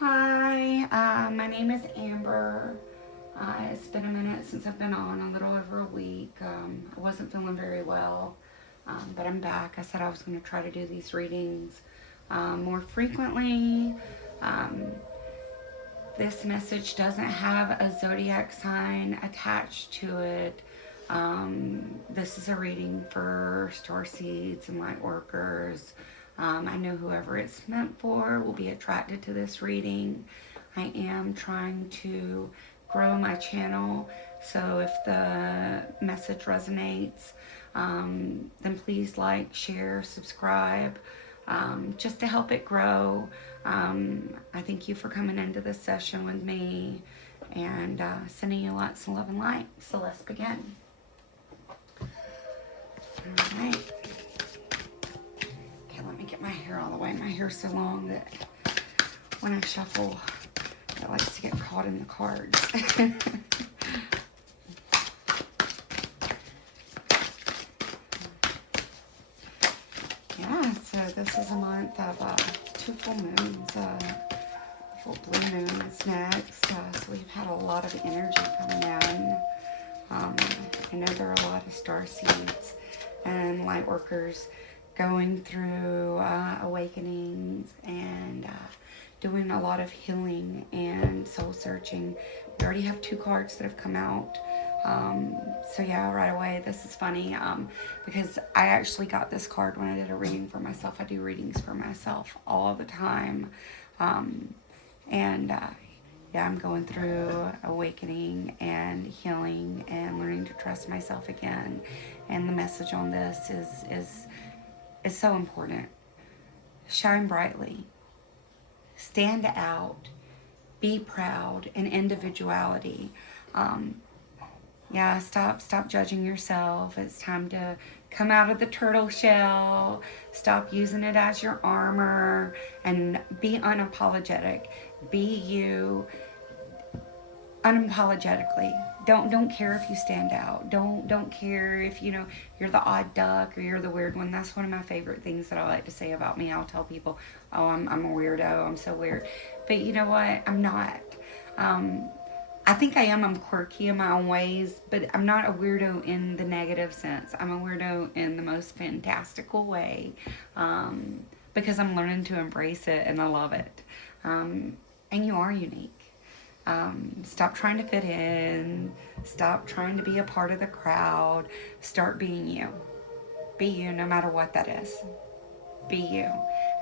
Hi, my name is Amber. It's been a minute since I've been on, a little over a week. I wasn't feeling very well, but I'm back. I said I was going to try to do these readings more frequently. Um, this message doesn't have a zodiac sign attached to it. This is a reading for starseeds and light workers. I know whoever it's meant for will be attracted to this reading. I am trying to grow my channel, so if the message resonates, then please like, share, subscribe, just to help it grow. I thank you for coming into this session with me, and sending you lots of love and light. So let's begin. All right. Okay, let me get my hair all the way. My hair's so long that when I shuffle, it likes to get caught in the cards. Yeah, so this is a month of 2 full moons. Full blue moons next. So we've had a lot of energy coming in. I know there are a lot of starseeds and light workers going through awakenings and doing a lot of healing and soul searching. We already have 2 cards that have come out. So yeah, right away, this is funny because I actually got this card when I did a reading for myself. I do readings for myself all the time. Yeah, I'm going through awakening and healing and learning to trust myself again. And the message on this is so important. Shine brightly. Stand out. Be proud. And individuality. Yeah, stop judging yourself. It's time to come out of the turtle shell. Stop using it as your armor and be unapologetic. Be you unapologetically. Don't care if you stand out. Don't care if you're the odd duck or you're the weird one. That's one of my favorite things that I like to say about me. I'll tell people, "Oh, I'm a weirdo. I'm so weird." But you know what? I'm not. I think I am. I'm quirky in my own ways, but I'm not a weirdo in the negative sense. I'm a weirdo in the most fantastical way, because I'm learning to embrace it and I love it. And you are unique. Stop trying to fit in. Stop trying to be a part of the crowd. Start being you. Be you no matter what that is. Be you.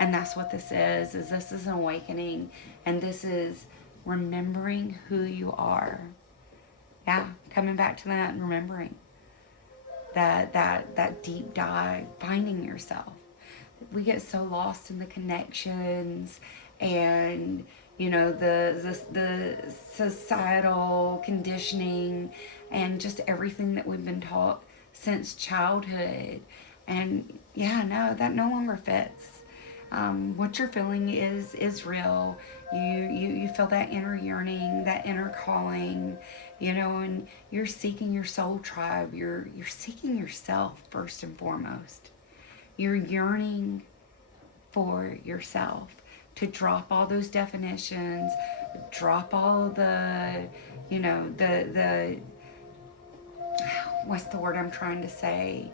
And that's what this is this is an awakening, and this is remembering who you are. Yeah, coming back to that and remembering that deep dive, finding yourself. We get so lost in the connections and the societal conditioning and just everything that we've been taught since childhood. And yeah, no, that no longer fits. What you're feeling is real. You feel that inner yearning, that inner calling, and you're seeking your soul tribe. You're seeking yourself first and foremost. You're yearning for yourself to drop all those definitions, drop all the, the what's the word I'm trying to say?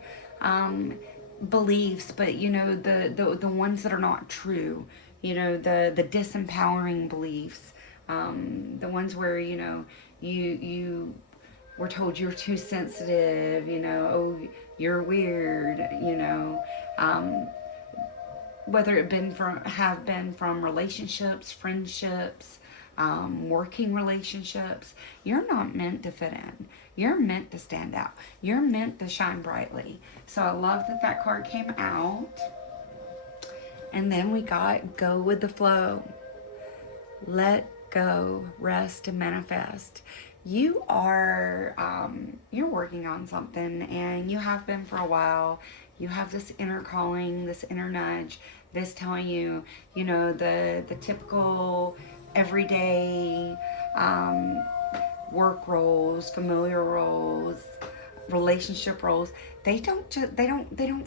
Beliefs, but the ones that are not true, the disempowering beliefs, the ones where you were told you're too sensitive, oh, you're weird, whether it have been from relationships, friendships, working relationships. You're not meant to fit in. You're meant to stand out. You're meant to shine brightly. So I love that card came out. And then we got go with the flow. Let go, rest, and manifest. You are, you're working on something, and you have been for a while. You have this inner calling, this inner nudge that's telling you, the typical everyday work roles, familiar roles, relationship roles. They don't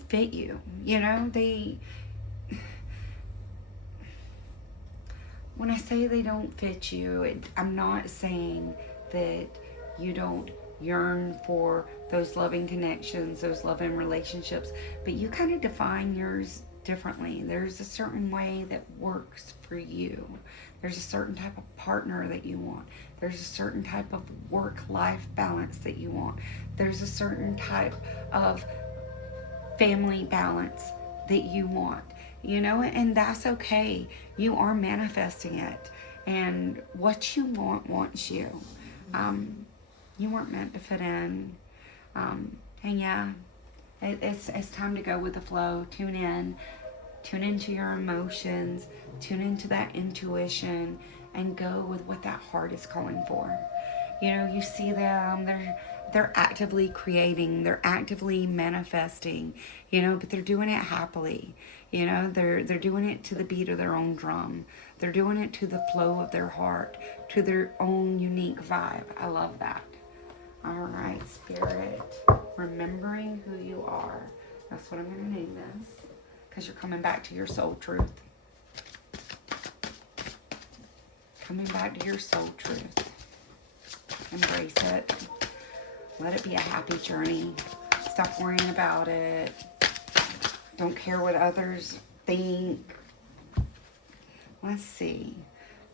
fit you. when I say they don't fit you, I'm not saying that you don't yearn for those loving connections, those loving relationships, but you kind of define yours differently. There's a certain way that works for you. There's a certain type of partner that you want. There's a certain type of work-life balance that you want. There's a certain type of family balance that you want, and that's okay. You are manifesting it, and what you want wants you. You weren't meant to fit in, and yeah, it's time to go with the flow. Tune into your emotions, tune into that intuition, and go with what that heart is calling for. You see them, they're actively creating, they're actively manifesting, but they're doing it happily. They're doing it to the beat of their own drum. They're doing it to the flow of their heart, to their own unique vibe. I love that. All right, Spirit, remembering who you are. That's what I'm going to name this, because you're coming back to your soul truth. Coming back to your soul truth. Embrace it. Let it be a happy journey. Stop worrying about it. Don't care what others think. Let's see.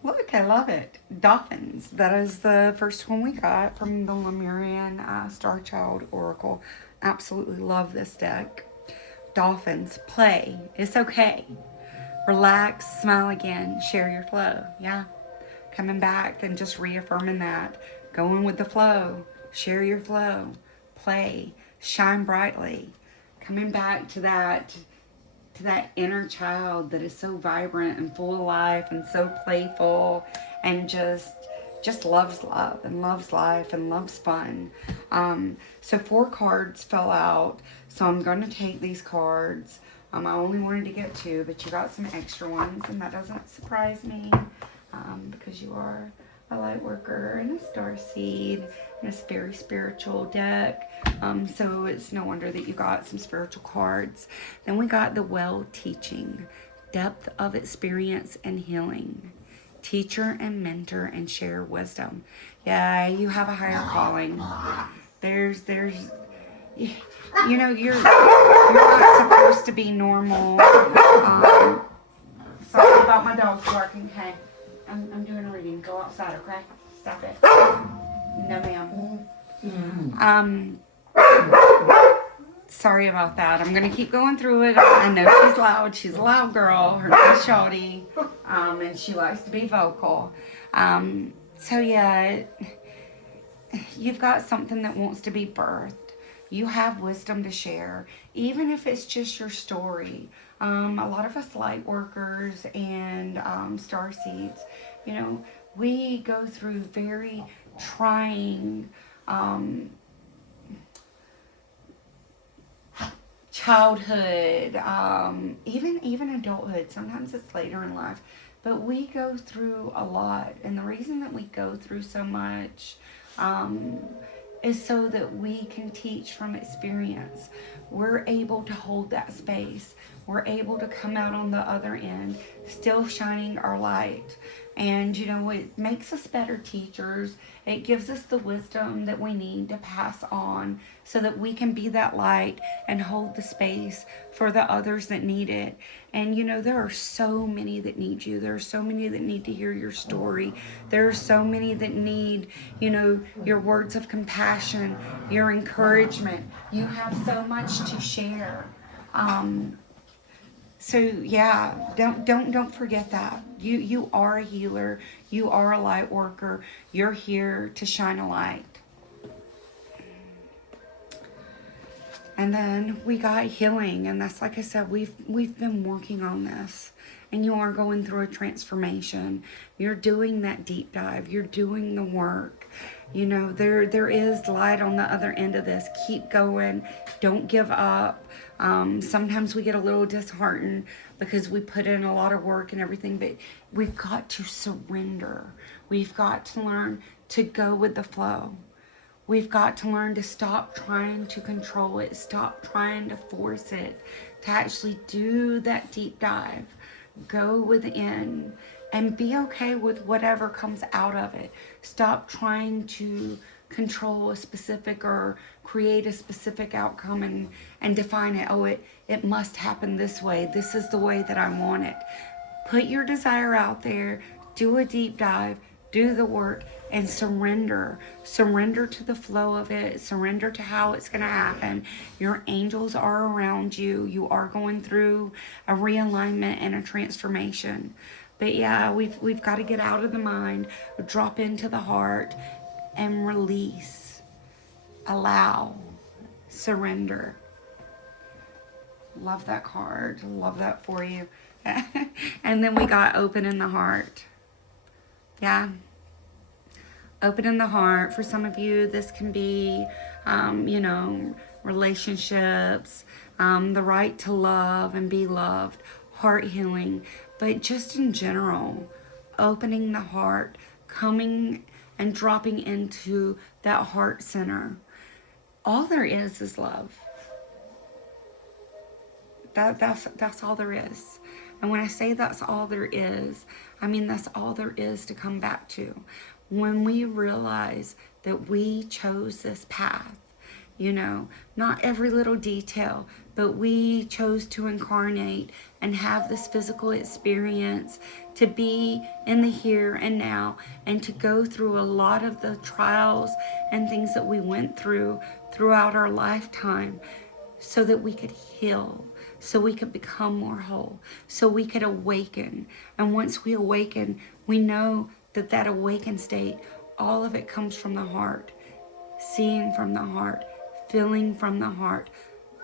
Look, I love it. Dolphins. That is the first one we got from the Lemurian Star Child Oracle. Absolutely love this deck. Dolphins. Play. It's okay. Relax. Smile again. Share your flow. Yeah. Coming back and just reaffirming that. Going with the flow. Share your flow. Play. Shine brightly. Coming back to that inner child that is so vibrant and full of life and so playful and just loves love and loves life and loves fun. So 4 cards fell out, so I'm going to take these cards. I only wanted to get 2, but you got some extra ones, and that doesn't surprise me, because you are a light worker and a star seed and a very spiritual deck. So it's no wonder that you got some spiritual cards. Then we got the well teaching, depth of experience and healing, teacher and mentor and share wisdom. Yeah, you have a higher calling. There's you're not supposed to be normal. Sorry about my dogs barking. Hey, I'm doing a reading. Go outside, okay? Stop it. No, ma'am. Sorry about that. I'm gonna keep going through it. I know she's loud. She's a loud girl. Her name's Shawty, and she likes to be vocal. So yeah, you've got something that wants to be birthed. You have wisdom to share, even if it's just your story. A lot of us light workers and starseeds, we go through very trying childhood, even adulthood. Sometimes it's later in life, but we go through a lot, and the reason that we go through so much is so that we can teach from experience. We're able to hold that space. We're able to come out on the other end, still shining our light. And, it makes us better teachers. It gives us the wisdom that we need to pass on so that we can be that light and hold the space for the others that need it. And, there are so many that need you. There are so many that need to hear your story. There are so many that need, your words of compassion, your encouragement. You have so much to share. So yeah, don't forget that. You are a healer. You are a light worker. You're here to shine a light. And then we got healing, and that's, like I said, we've been working on this, and you are going through a transformation. You're doing that deep dive. You're doing the work. There is light on the other end of this. Keep going. Don't give up. Sometimes we get a little disheartened because we put in a lot of work and everything, but we've got to surrender. We've got to learn to go with the flow. We've got to learn to stop trying to control it, stop trying to force it, to actually do that deep dive. Go within and be okay with whatever comes out of it. Stop trying to control a specific or create a specific outcome and define it. Oh, it must happen this way. This is the way that I want it. Put your desire out there, do a deep dive, do the work, and surrender. Surrender to the flow of it. Surrender to how it's going to happen. Your angels are around you. You are going through a realignment and a transformation. But yeah, we've got to get out of the mind, drop into the heart, and release. Allow. Surrender. Love that card. Love that for you. And then we got open in the heart. Yeah. Open in the heart. For some of you, this can be, relationships, the right to love and be loved, heart healing, but just in general, opening the heart, coming and dropping into that heart center. All there is love. That's all there is. And when I say that's all there is, I mean that's all there is to come back to. When we realize that we chose this path, not every little detail, but we chose to incarnate and have this physical experience, to be in the here and now, and to go through a lot of the trials and things that we went through throughout our lifetime, so that we could heal, so we could become more whole, so we could awaken. And once we awaken, we know that awakened state, all of it comes from the heart, seeing from the heart, feeling from the heart,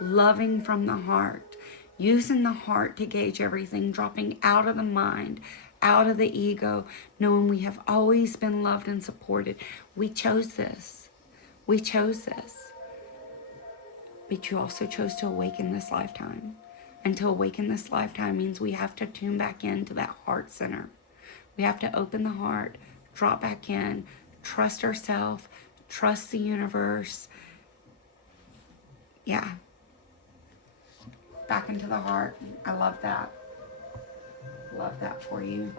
loving from the heart, using the heart to gauge everything, dropping out of the mind, out of the ego, knowing we have always been loved and supported. We chose this. We chose this. But you also chose to awaken this lifetime. And to awaken this lifetime means we have to tune back into that heart center. We have to open the heart, drop back in, trust ourselves, trust the universe. Yeah. Back into the heart. I love that. Love that for you.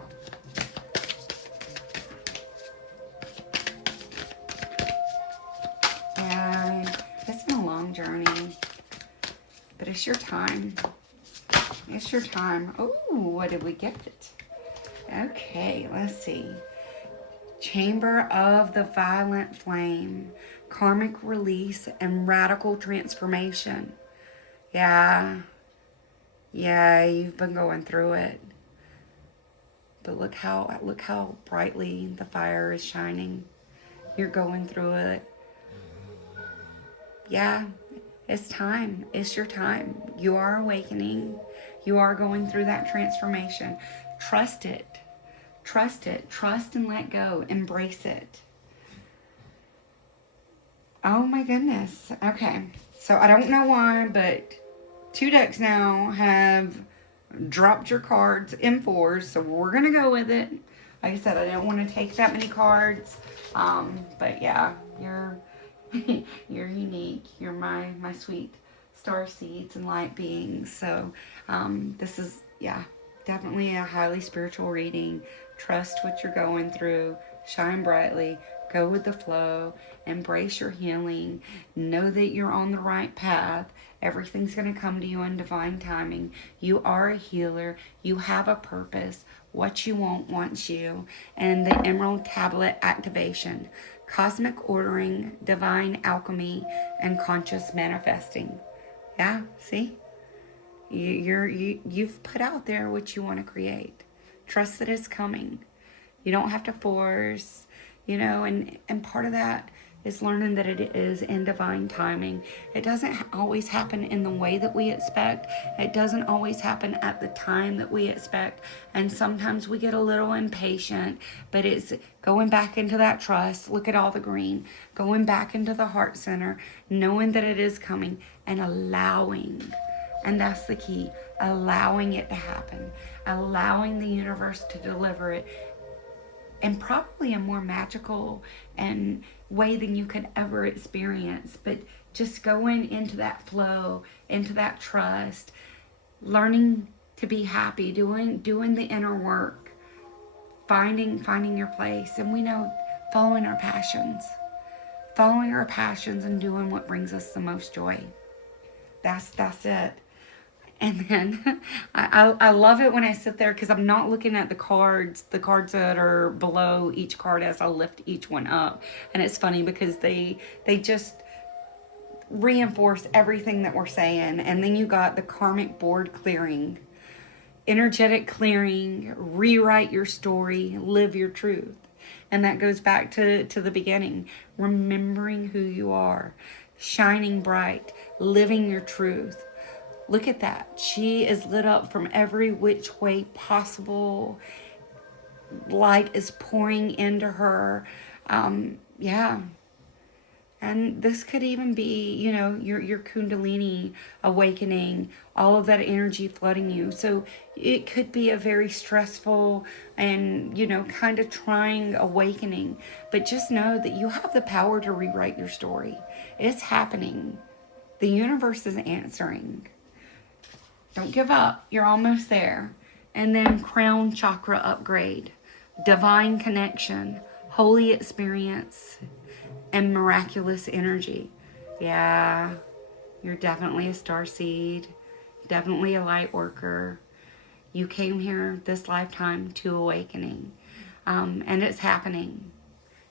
And it's been a long journey, but it's your time. It's your time. Oh, what did we get? Okay, let's see. Chamber of the Violent Flame. Karmic release and radical transformation. Yeah, you've been going through it. But look how brightly the fire is shining. You're going through it. Yeah, it's time. It's your time. You are awakening. You are going through that transformation. Trust it. Trust it. Trust and let go. Embrace it. Oh my goodness. Okay. So I don't know why, but 2 decks now have dropped your cards in 4s. So we're going to go with it. Like I said, I don't want to take that many cards. But yeah, you're unique. You're my sweet star seeds and light beings. So this is, definitely a highly spiritual reading. Trust what you're going through. Shine brightly. Go with the flow. Embrace your healing. Know that you're on the right path. Everything's going to come to you in divine timing. You are a healer. You have a purpose. What you want wants you. And the Emerald Tablet activation. Cosmic ordering, divine alchemy, and conscious manifesting. Yeah, see? You've put out there what you want to create. Trust that it's coming. You don't have to force, and part of that is learning that it is in divine timing. It doesn't always happen in the way that we expect. It doesn't always happen at the time that we expect. And sometimes we get a little impatient, but it's going back into that trust. Look at all the green. Going back into the heart center, knowing that it is coming and allowing. And that's the key. Allowing it to happen. Allowing the universe to deliver it. And probably a more magical and way than you could ever experience. But just going into that flow, into that trust, learning to be happy, doing the inner work, finding your place. And we know following our passions and doing what brings us the most joy. That's it. And then I love it when I sit there, because I'm not looking at the cards that are below each card as I lift each one up. And it's funny because they just reinforce everything that we're saying. And then you got the karmic board clearing, energetic clearing, rewrite your story, live your truth. And that goes back to the beginning, remembering who you are, shining bright, living your truth. Look at that. She is lit up from every which way possible. Light is pouring into her. Yeah. And this could even be, you know, your Kundalini awakening, all of that energy flooding you. So it could be a very stressful and, you know, kind of trying awakening. But just know that you have the power to rewrite your story. It's happening. The universe is answering. Don't give up. You're almost there. And then crown chakra upgrade, divine connection, holy experience, and miraculous energy. Yeah, you're definitely a starseed, definitely a light worker. You came here this lifetime to awakening. And it's happening.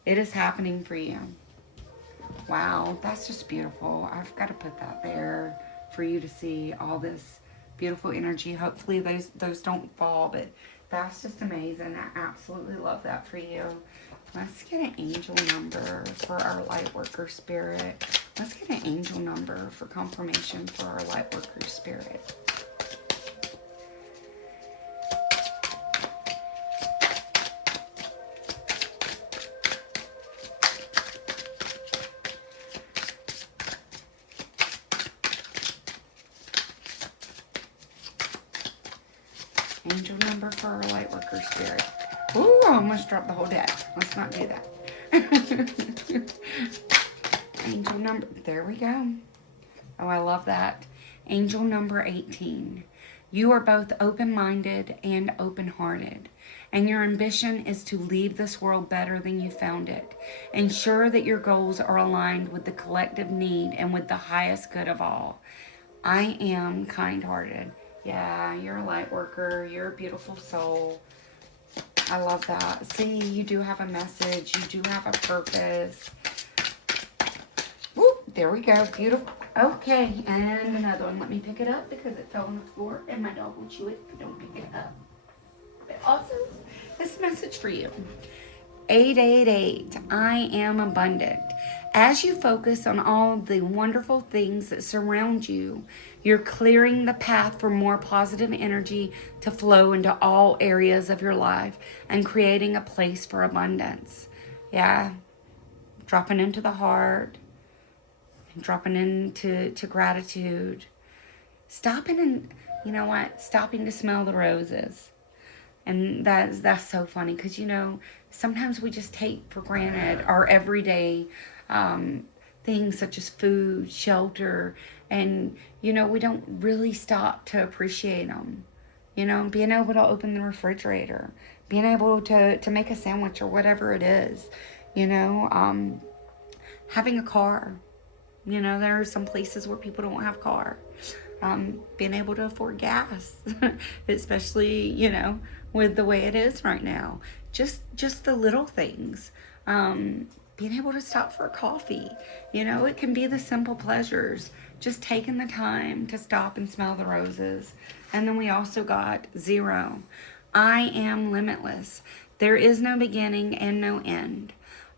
It is happening for you. Wow, that's just beautiful. I've got to put that there for you to see all this beautiful energy. Hopefully those don't fall, but that's just amazing. I absolutely love that for you. Let's get an angel number for our light worker spirit. Let's get an angel number for confirmation for our light worker spirit. Angel number for our light worker spirit. Ooh, I almost dropped the whole deck. Let's not do that. Angel number, there we go. Oh, I love that. Angel number 18. You are both open-minded and open-hearted, and your ambition is to leave this world better than you found it. Ensure that your goals are aligned with the collective need and with the highest good of all. I am kind-hearted. Yeah, you're a light worker. You're a beautiful soul. I love that. See, you do have a message. You do have a purpose. Whoop, there we go. Beautiful. Okay, and another one. Let me pick it up because it fell on the floor and my dog will chew it if you don't pick it up. But also, this message for you. 888, I am abundant. As you focus on all the wonderful things that surround you, you're clearing the path for more positive energy to flow into all areas of your life and creating a place for abundance. Yeah, dropping into the heart, dropping into gratitude, stopping and, you know what, stopping to smell the roses. And that's so funny because, you know, sometimes we just take for granted our everyday things such as food, shelter, and, you know, we don't really stop to appreciate them. You know, being able to open the refrigerator, being able to make a sandwich or whatever it is, you know, having a car. You know, there are some places where people don't have car. Being able to afford gas, especially, you know, with the way it is right now. Just the little things. Being able to stop for a coffee. You know, it can be the simple pleasures. Just taking the time to stop and smell the roses. And then we also got 0. I am limitless. There is no beginning and no end.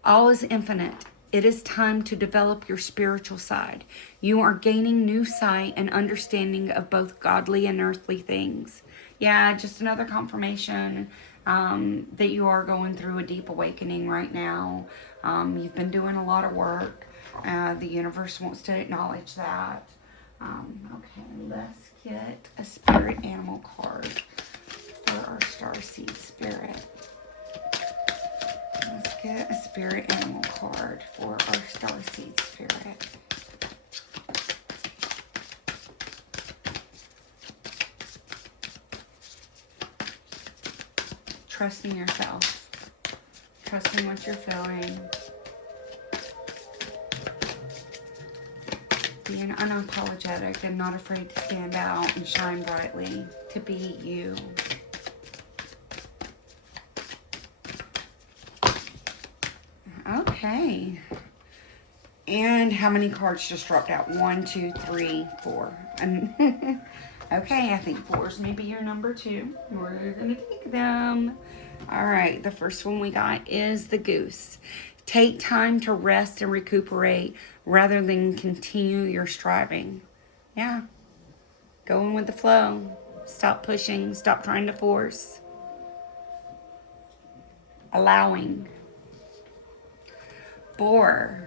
All is infinite. It is time to develop your spiritual side. You are gaining new sight and understanding of both godly and earthly things. Yeah, just another confirmation that you are going through a deep awakening right now. You've been doing a lot of work. The universe wants to acknowledge that. Okay, let's get a spirit animal card for our starseed spirit. Let's get a spirit animal card for our starseed spirit. trusting yourself. Trusting what you're feeling. Being unapologetic and not afraid to stand out and shine brightly. To be you. Okay. And how many cards just dropped out? 1, 2, 3, 4. Okay, I think 4 is maybe your number 2. We're going to take them. All right, the first one we got is the goose. Take time to rest and recuperate rather than continue your striving. Yeah. Going with the flow. Stop pushing. Stop trying to force. Allowing. Boar.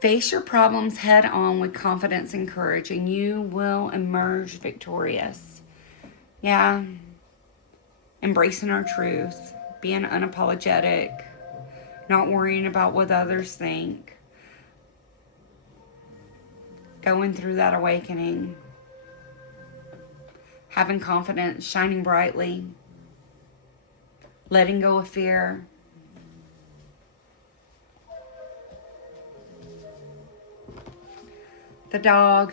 Face your problems head on with confidence and courage, and you will emerge victorious. Yeah. Embracing our truth. Being unapologetic. Not worrying about what others think. Going through that awakening. Having confidence. Shining brightly. Letting go of fear. The dog.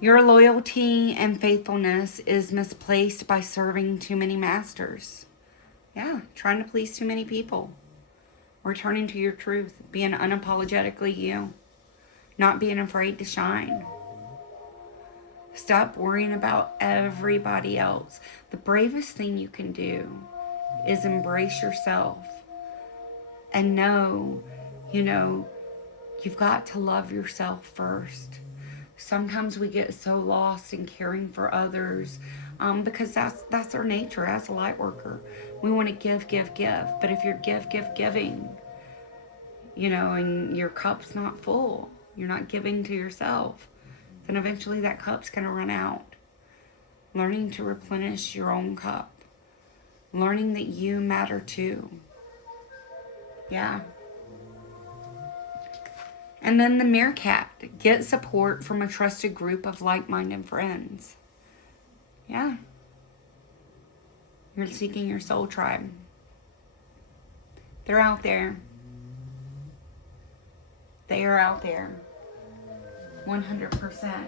Your loyalty and faithfulness is misplaced by serving too many masters. Yeah, trying to please too many people. Returning to your truth. Being unapologetically you. Not being afraid to shine. Stop worrying about everybody else. The bravest thing you can do is embrace yourself. And know, you've got to love yourself first. Sometimes we get so lost in caring for others because that's our nature as a light worker. We want to give. But if you're giving, and your cup's not full, you're not giving to yourself, then eventually that cup's going to run out. Learning to replenish your own cup. Learning that you matter too. Yeah. And then the meerkat. Get support from a trusted group of like-minded friends. Yeah. You're seeking your soul tribe. They're out there. They are out there. 100%.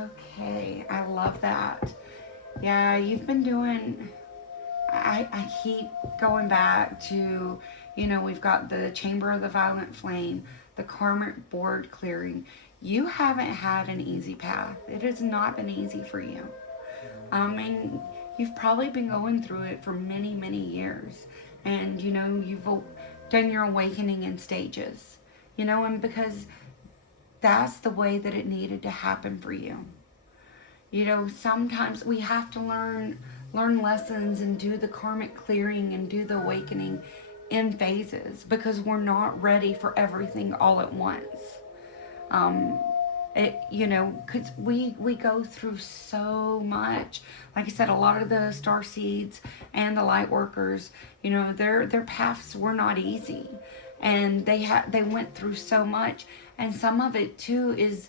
Okay, I love that. Yeah, you've been doing... I keep going back to, we've got the Chamber of the Violent Flame, the Karmic Board Clearing. You haven't had an easy path. It has not been easy for you. And you've probably been going through it for many, many years. And, you've done your awakening in stages. And because that's the way that it needed to happen for you. Sometimes we have to learn lessons and do the karmic clearing and do the awakening in phases because we're not ready for everything all at once. Because we go through so much. Like I said, a lot of the star seeds and the light workers, their paths were not easy, and they went through so much, and some of it too is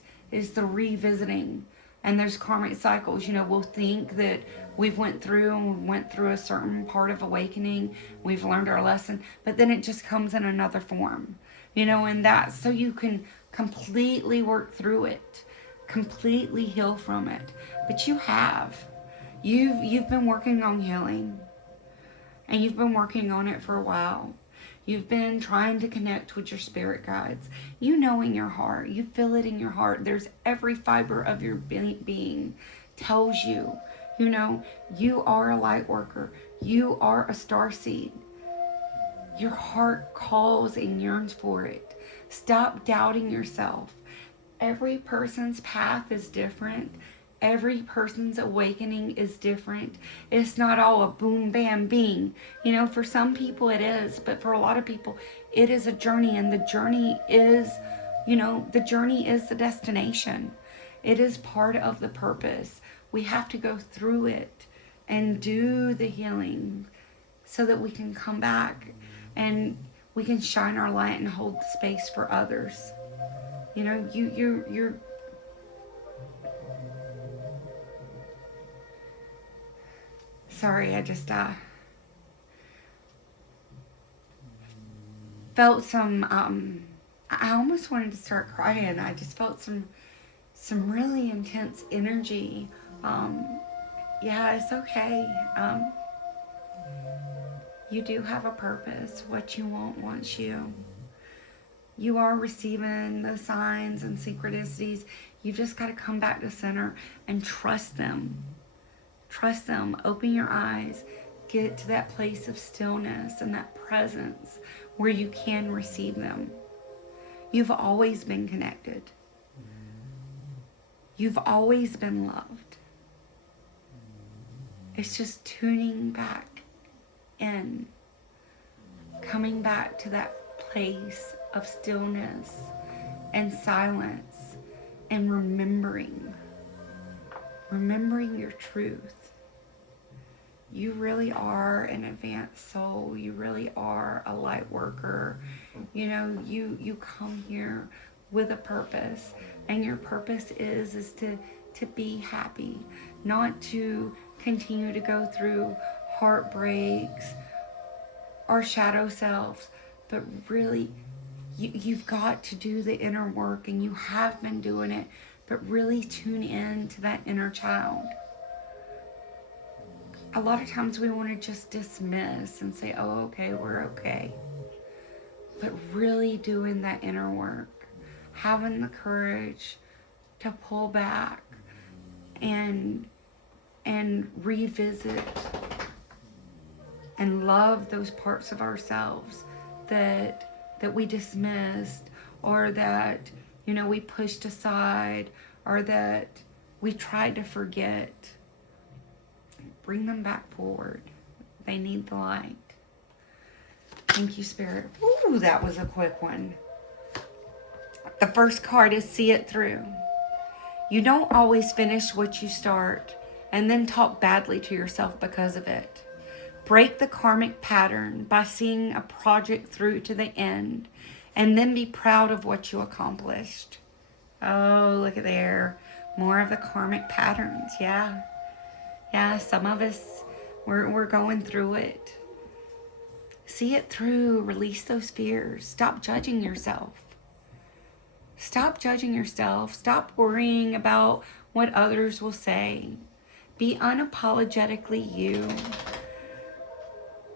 the revisiting. And there's karmic cycles. We'll think that we went through a certain part of awakening. We've learned our lesson. But then it just comes in another form. And that's so you can completely work through it. Completely heal from it. But you have. You've been working on healing. And you've been working on it for a while. You've been trying to connect with your spirit guides. In your heart. You feel it in your heart. There's every fiber of your being tells you, you are a light worker. You are a star seed. Your heart calls and yearns for it. Stop doubting yourself. Every person's path is different. Every person's awakening is different. It's not all a boom, bam, bing. For some people it is, but for a lot of people, it is a journey, and the journey is, the destination. It is part of the purpose. We have to go through it and do the healing so that we can come back and we can shine our light and hold space for others. You're Sorry, I just felt some, I almost wanted to start crying. I just felt some really intense energy. Yeah, it's okay. You do have a purpose. What you want wants you. You are receiving those signs and synchronicities. You just got to come back to center and trust them. Trust them. Open your eyes. Get to that place of stillness and that presence where you can receive them. You've always been connected. You've always been loved. It's just tuning back in. Coming back to that place of stillness and silence and remembering your truth. You really are an advanced soul. You really are a light worker. You know, you come here with a purpose, and your purpose is to be happy, not to continue to go through heartbreaks or shadow selves, but really you've got to do the inner work, and you have been doing it, but really tune in to that inner child. A lot of times we want to just dismiss and say, oh, okay, we're okay. But really doing that inner work, having the courage to pull back and revisit and love those parts of ourselves that we dismissed, or that, you know, we pushed aside, or that we tried to forget. Bring them back forward. They need the light. Thank you, Spirit. Ooh, that was a quick one. The first card is see it through. You don't always finish what you start and then talk badly to yourself because of it. Break the karmic pattern by seeing a project through to the end, and then be proud of what you accomplished. Oh, look at there. More of the karmic patterns. Yeah, some of us, we're going through it. See it through. Release those fears. Stop judging yourself. Stop judging yourself. Stop worrying about what others will say. Be unapologetically you.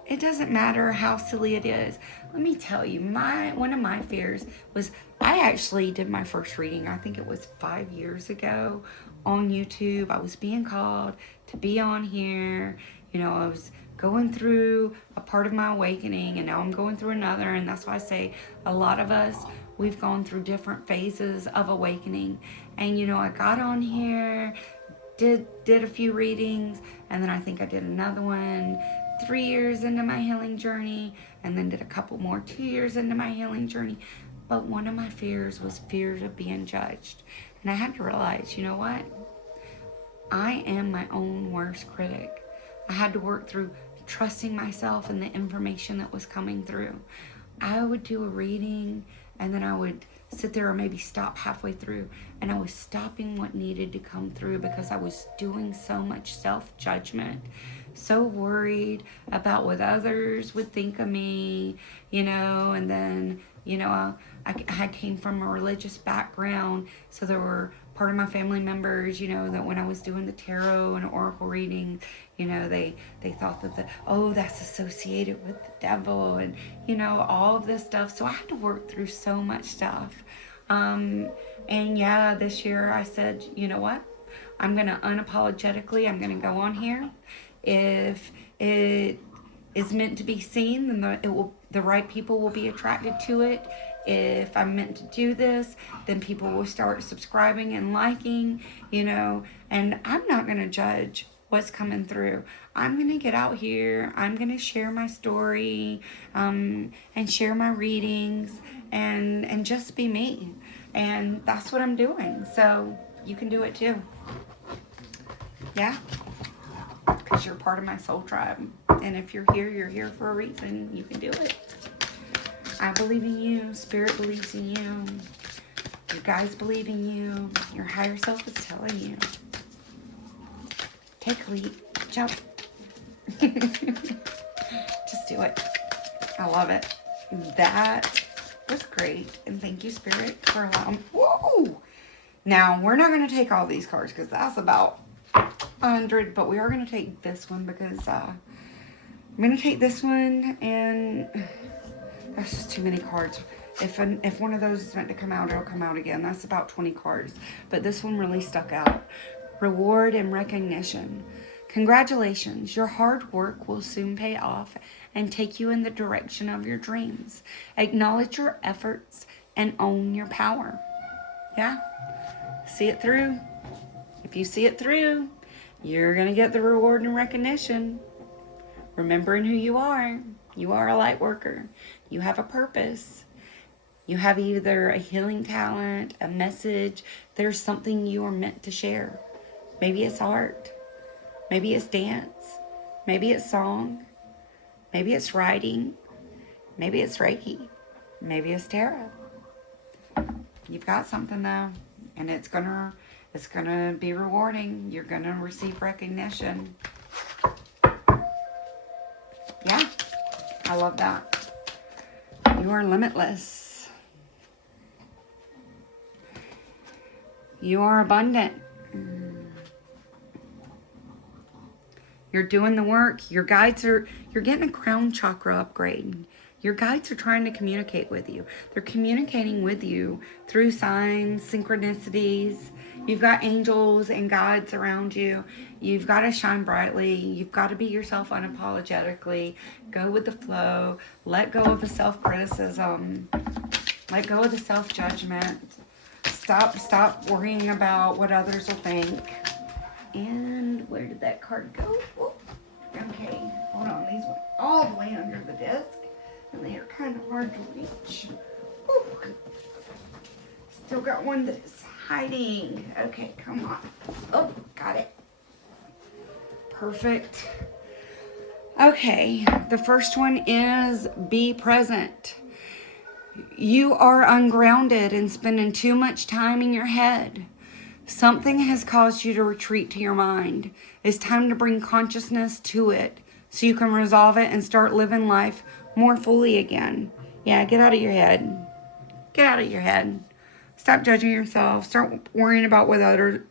It doesn't matter how silly it is. Let me tell you, one of my fears was, I actually did my first reading, I think it was 5 years ago, on YouTube. I was being called to be on here. You know, I was going through a part of my awakening, and now I'm going through another. And that's why I say a lot of us, we've gone through different phases of awakening. And, you know, I got on here, did a few readings, and then I think I did another one 3 years into my healing journey, and then did a couple more 2 years into my healing journey. But one of my fears was fears of being judged. And I had to realize, you know what? I am my own worst critic. I had to work through trusting myself and the information that was coming through. I would do a reading, and then I would sit there or maybe stop halfway through, and I was stopping what needed to come through because I was doing so much self-judgment, so worried about what others would think of me, you know. And then, you know, I came from a religious background, so there were part of my family members, you know, that when I was doing the tarot and oracle reading, you know, they thought that that's associated with the devil, and, you know, all of this stuff. So I had to work through so much stuff. And yeah, this year I said, you know what? I'm going to unapologetically, I'm going to go on here. If it is meant to be seen, then the right people will be attracted to it. If I'm meant to do this, then people will start subscribing and liking, you know, and I'm not going to judge what's coming through. I'm going to get out here. I'm going to share my story, and share my readings, and just be me. And that's what I'm doing. So you can do it too. Yeah. Because you're part of my soul tribe. And if you're here for a reason. You can do it. I believe in you. Spirit believes in you. You guys believe in you. Your higher self is telling you. Take a leap. Jump. Just do it. I love it. That was great. And thank you, Spirit, for allowing me. Whoa! Now, we're not going to take all these cards because that's about 100. But we are going to take this one because I'm going to take this one. And there's just too many cards. If one of those is meant to come out, it'll come out again. That's about 20 cards. But this one really stuck out. Reward and recognition. Congratulations, your hard work will soon pay off and take you in the direction of your dreams. Acknowledge your efforts and own your power. Yeah? See it through. If you see it through, you're going to get the reward and recognition. Remembering who you are. You are a light worker. You have a purpose. You have either a healing talent, a message. There's something you are meant to share. Maybe it's art. Maybe it's dance. Maybe it's song. Maybe it's writing. Maybe it's Reiki. Maybe it's tarot. You've got something though, and it's gonna be rewarding. You're gonna receive recognition. Yeah, I love that. You are limitless. You are abundant. You're doing the work. Your guides you're getting a crown chakra upgrade. Your guides are trying to communicate with you. They're communicating with you through signs, synchronicities. You've got angels and guides around you. You've got to shine brightly. You've got to be yourself unapologetically. Go with the flow. Let go of the self-criticism. Let go of the self-judgment. Stop worrying about what others will think. And where did that card go? Whoop. Okay, hold on. These went all the way under the desk, and they are kind of hard to reach. Whew. Still got one that is hiding. Okay, come on. Oh, got it. Perfect. Okay, the first one is be present. You are ungrounded and spending too much time in your head. Something has caused you to retreat to your mind. It's time to bring consciousness to it so you can resolve it and start living life more fully again. Yeah, get out of your head. Get out of your head. Stop judging yourself. Start worrying about what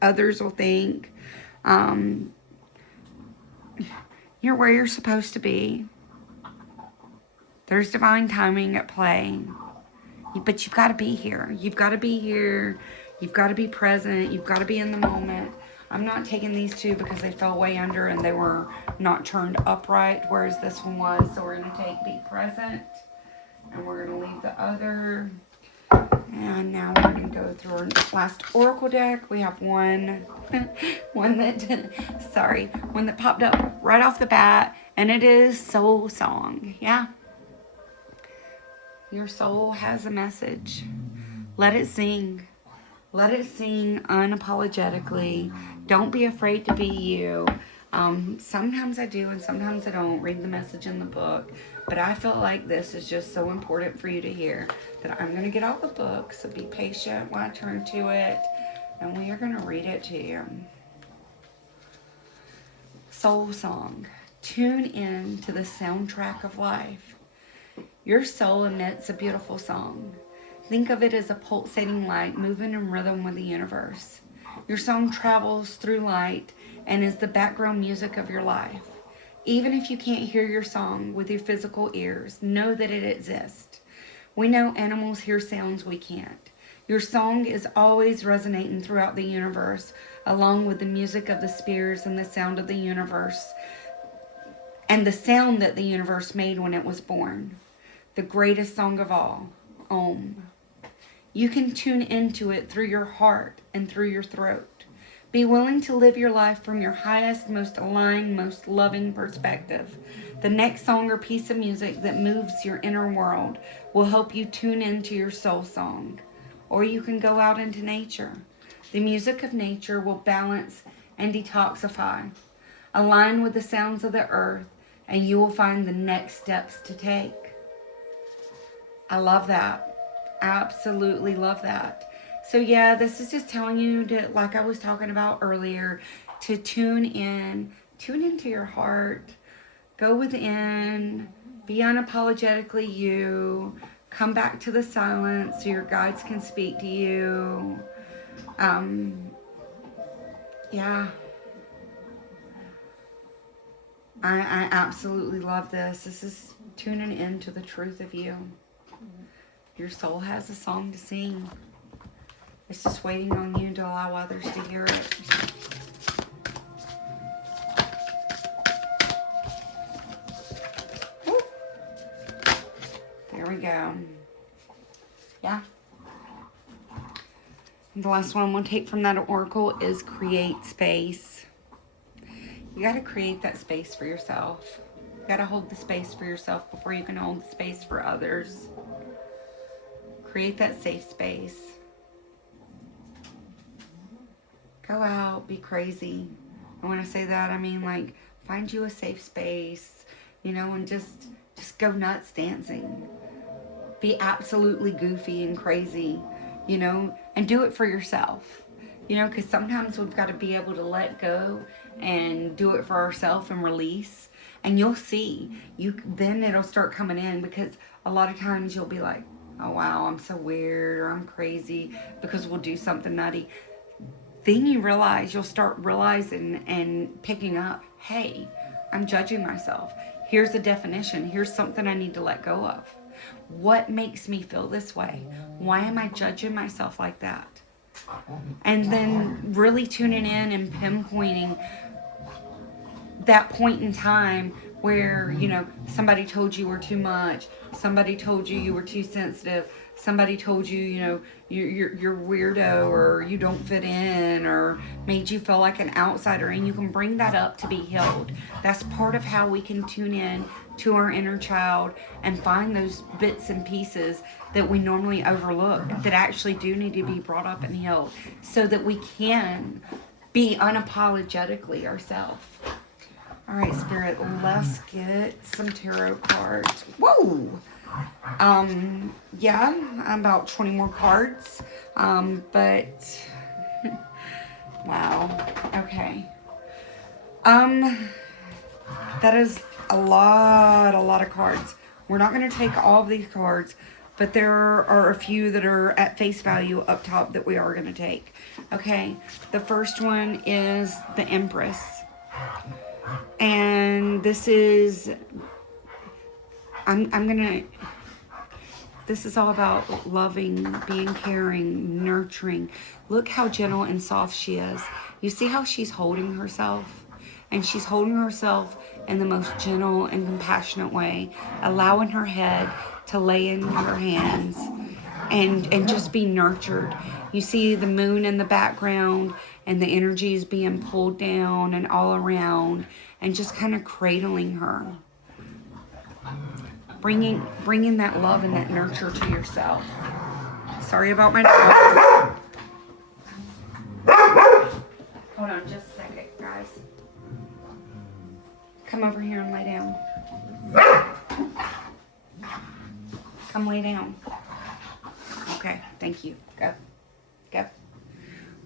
others will think. You're where you're supposed to be. There's divine timing at play. But you've got to be here. You've got to be here. You've got to be present. You've got to be in the moment. I'm not taking these two because they fell way under and they were not turned upright, whereas this one was. So we're going to take be present. And we're going to leave the other. And now we're going to go through our last oracle deck. We have one that popped up right off the bat. And it is Soul Song. Yeah. Your soul has a message. Let it sing. Let it sing unapologetically. Don't be afraid to be you. Sometimes I do and sometimes I don't read the message in the book. But I feel like this is just so important for you to hear that I'm going to get out the book. So be patient when I turn to it. And we are going to read it to you. Soul Song. Tune in to the soundtrack of life. Your soul emits a beautiful song. Think of it as a pulsating light moving in rhythm with the universe. Your song travels through light and is the background music of your life. Even if you can't hear your song with your physical ears, know that it exists. We know animals hear sounds we can't. Your song is always resonating throughout the universe, along with the music of the spheres and the sound of the universe, and the sound that the universe made when it was born. The greatest song of all, Om. You can tune into it through your heart and through your throat. Be willing to live your life from your highest, most aligned, most loving perspective. The next song or piece of music that moves your inner world will help you tune into your soul song. Or you can go out into nature. The music of nature will balance and detoxify. Align with the sounds of the earth, and you will find the next steps to take. I love that. Absolutely love that. So yeah, this is just telling you to, like I was talking about earlier, to tune into your heart. Go within. Be unapologetically you. Come back to the silence so your guides can speak to you. Yeah. I absolutely love this. This is tuning into the truth of you. Your soul has a song to sing. It's just waiting on you to allow others to hear it. Woo. There we go. Yeah. And the last one I'm going to take from that oracle is create space. You got to create that space for yourself. You got to hold the space for yourself before you can hold the space for others. Create that safe space. Go out, be crazy. And when I say that, I mean like find you a safe space, you know, and just go nuts dancing. Be absolutely goofy and crazy, you know, and do it for yourself. You know, because sometimes we've got to be able to let go and do it for ourselves and release. And you'll see, then it'll start coming in, because a lot of times you'll be like, oh wow, I'm so weird, or I'm crazy, because we'll do something nutty. Then you'll start realizing and picking up, hey, I'm judging myself. Here's a definition. Here's something I need to let go of. What makes me feel this way? Why am I judging myself like that? And then really tuning in and pinpointing that point in time where, you know, somebody told you were too much, somebody told you you were too sensitive, somebody told you, you know, you're weirdo, or you don't fit in, or made you feel like an outsider, and you can bring that up to be healed. That's part of how we can tune in to our inner child and find those bits and pieces that we normally overlook that actually do need to be brought up and healed, so that we can be unapologetically ourselves. All right, Spirit, let's get some tarot cards. Whoa! Yeah, about 20 more cards. But wow. Okay. That is a lot of cards. We're not going to take all of these cards, but there are a few that are at face value up top that we are going to take. Okay. The first one is the Empress. And this is, this is all about loving, being caring, nurturing. Look how gentle and soft she is. You see how she's holding herself? And she's holding herself in the most gentle and compassionate way, allowing her head to lay in her hands and just be nurtured. You see the moon in the background, and the energy is being pulled down and all around, and just kind of cradling her. Bringing that love and that nurture to yourself. Sorry about my dog. Hold on just a second, guys. Come over here and lay down. Come lay down. Okay, thank you. Go. Go.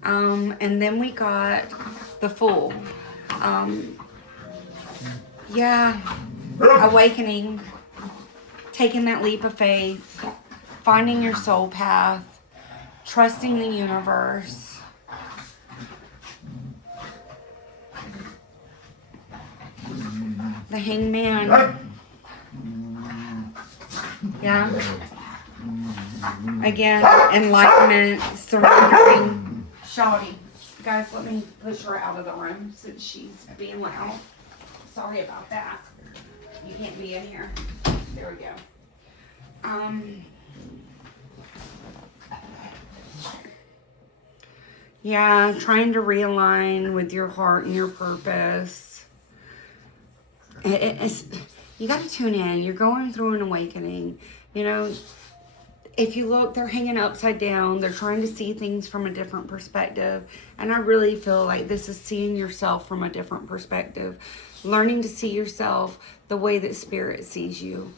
And then we got the Fool. Yeah, awakening, taking that leap of faith, finding your soul path, trusting the universe. The Hangman. Yeah. Again, enlightenment, surrendering. Shawty. Guys, let me push her out of the room since she's being loud. Sorry about that. You can't be in here. There we go. Yeah, trying to realign with your heart and your purpose. You got to tune in. You're going through an awakening. You know, if you look, they're hanging upside down. They're trying to see things from a different perspective. And I really feel like this is seeing yourself from a different perspective. Learning to see yourself the way that Spirit sees you.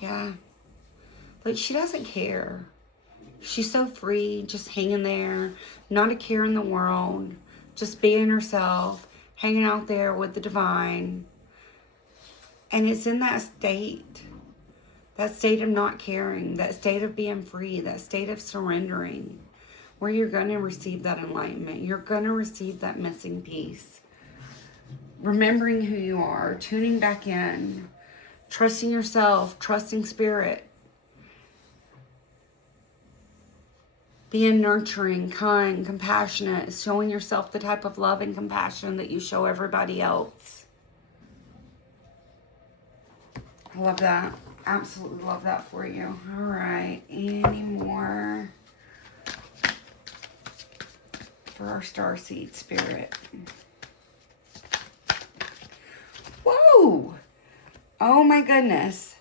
Yeah. Like, she doesn't care. She's so free, just hanging there. Not a care in the world. Just being herself. hanging out there with the divine. And it's in that state of not caring, that state of being free, that state of surrendering, where you're going to receive that enlightenment. You're going to receive that missing piece. Remembering who you are, tuning back in, trusting yourself, trusting spirit, being nurturing, kind, compassionate, showing yourself the type of love and compassion that you show everybody else. I love that. Absolutely love that for you. All right. Any more for our starseed spirit? Whoa! Oh my goodness.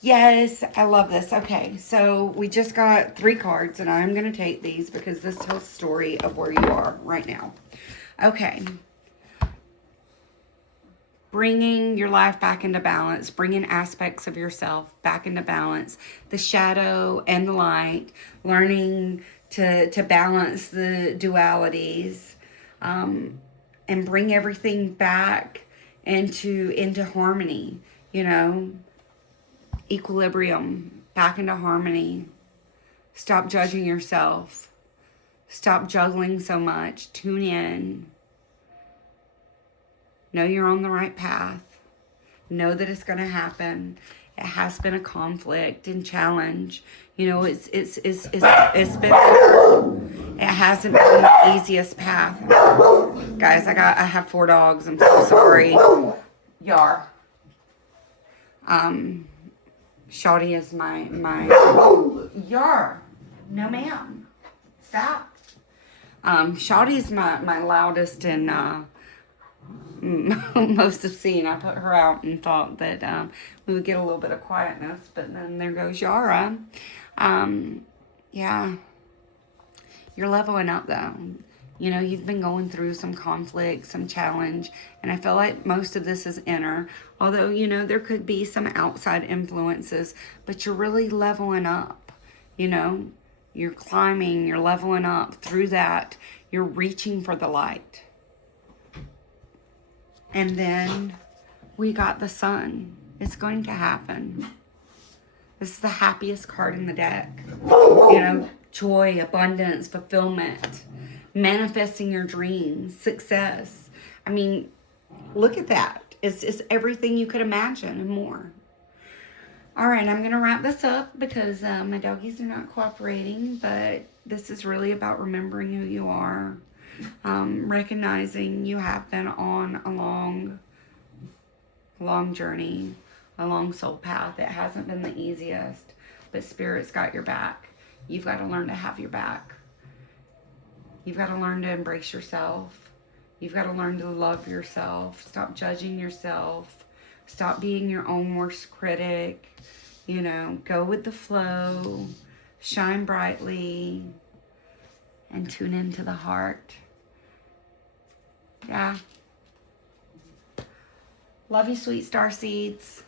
Yes, I love this. Okay, so we just got 3 cards, and I'm going to take these because this tells the story of where you are right now. Okay. Bringing your life back into balance, bringing aspects of yourself back into balance, the shadow and the light, learning to balance the dualities, and bring everything back into harmony, you know, equilibrium, back into harmony. Stop judging yourself. Stop juggling so much. Tune in. Know you're on the right path. Know that it's going to happen. It has been a conflict and challenge. You know, it's been hard. It hasn't been the easiest path. Guys, I have 4 dogs. I'm so sorry. Yar. Shawty is my Yar. No ma'am. Stop. Shawty's my loudest and most obscene. I put her out and thought that we would get a little bit of quietness, but then there goes Yara. Yeah. You're leveling up though. You know, you've been going through some conflict, some challenge, and I feel like most of this is inner. Although, you know, there could be some outside influences, but you're really leveling up. You know, you're climbing, you're leveling up through that. You're reaching for the light. And then we got the sun. It's going to happen. This is the happiest card in the deck. You know, joy, abundance, fulfillment, manifesting your dreams, success. I mean, look at that. It's everything you could imagine and more. All right, I'm going to wrap this up because my doggies are not cooperating, but this is really about remembering who you are. Recognizing you have been on a long journey, a long soul path. It hasn't been the easiest, but Spirit's got your back. You've got to learn to have your back. You've got to learn to embrace yourself. You've got to learn to love yourself. Stop judging yourself. Stop being your own worst critic. You know, go with the flow. Shine brightly. And tune into the heart. Yeah. Love you, sweet starseeds.